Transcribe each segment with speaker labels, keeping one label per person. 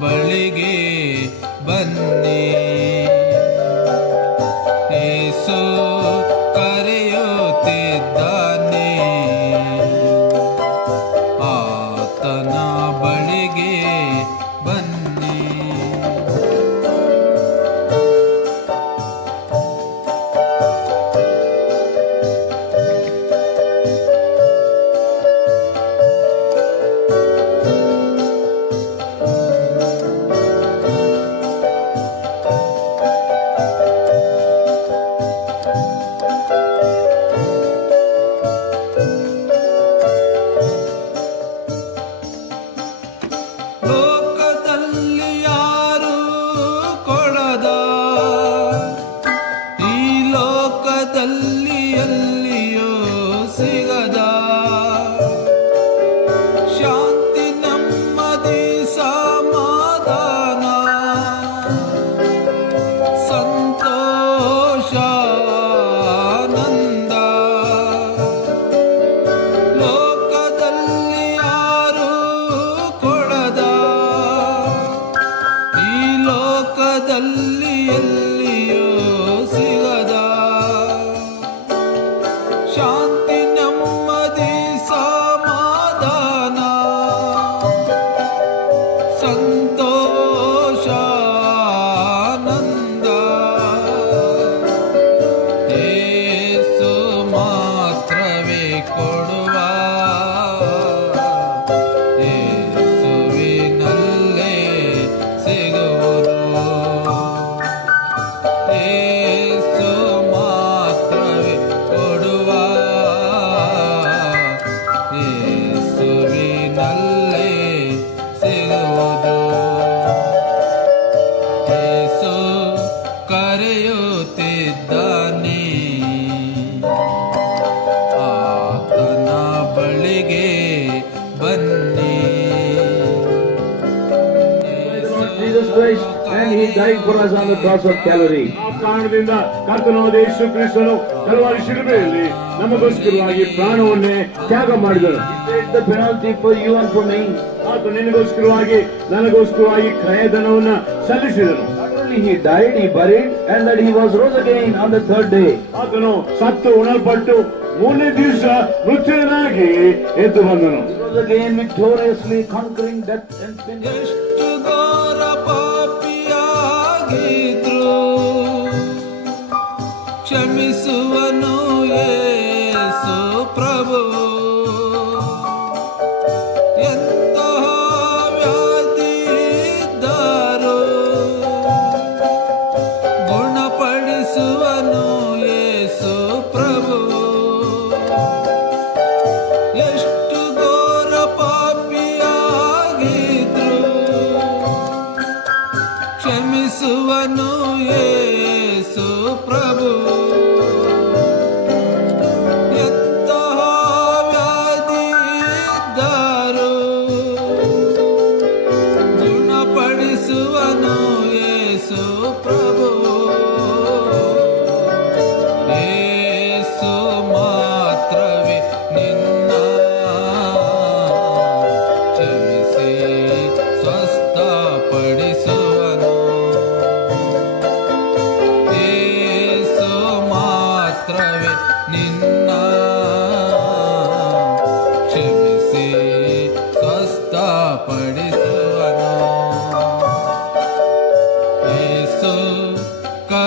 Speaker 1: ಬಳಿಗೆ ಬನ್ನಿ
Speaker 2: Lord and He died for us on the cross of Calvary.
Speaker 3: ಕಾರಣದಿಂದ ಕರ್ತನಾದ ಯೇಸು ಕ್ರಿಸ್ತನು ಕಲವಾರಿ ಶಿಲುಬೆಯಲ್ಲಿ ನಮಗೋಸ್ಕರವಾಗಿ ಪ್ರಾಣವನ್ನೇ ತ್ಯಾಗ ಮಾಡಿದನು
Speaker 2: the penalty for you and for me.
Speaker 3: ಆತ ನಿನಗೋಸ್ಕರವಾಗಿ ನನಗೋಸ್ಕರವಾಗಿ ಕ್ರಯಧನವನ್ನ ಸಲ್ಲಿಸಿದನು
Speaker 2: only He died, He buried, and that He was rose again on the third day.
Speaker 3: ಆತನು ಸತ್ತು ಉಣಲ್ಪಟ್ಟು ಮೂರನೇ ದಿವಸ ಮೃತ್ಯುನಾಗಿ ಎದ್ದು ಬಂದನು
Speaker 2: He rose again victoriously, conquering death and sin.
Speaker 1: ಕ್ಷಮಿಸುವನು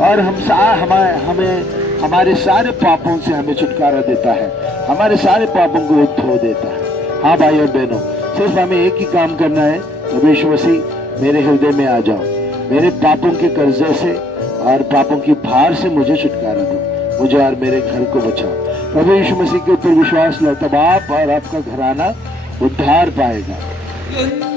Speaker 2: और हम हमारे हमें हमारे सारे पापों से हमें छुटकारा देता है। हमारे सारे पापों को धो देता है। हाँ भाई और बहनों, सिर्फ़ हमें एक ही काम करना है यीशु मसीह, मेरे हृदय में आ जाओ। मेरे पापों के कर्जे से और पापों की भार से मुझे छुटकारा दो। मुझे और मेरे घर को बचाओ। प्रभु यीशु मसीह के ऊपर विश्वास लो, तब आप और आपका घराना उद्धार पाएगा।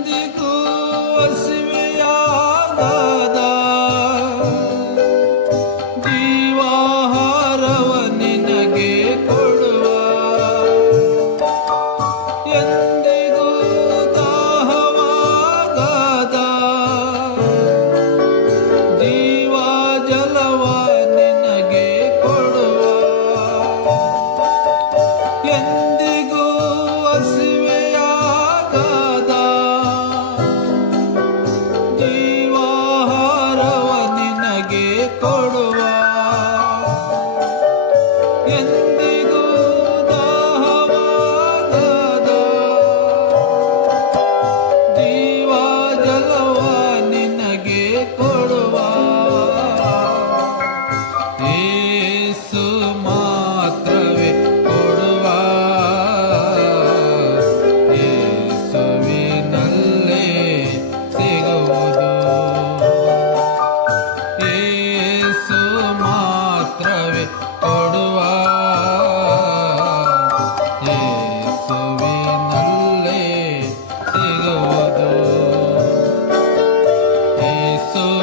Speaker 1: so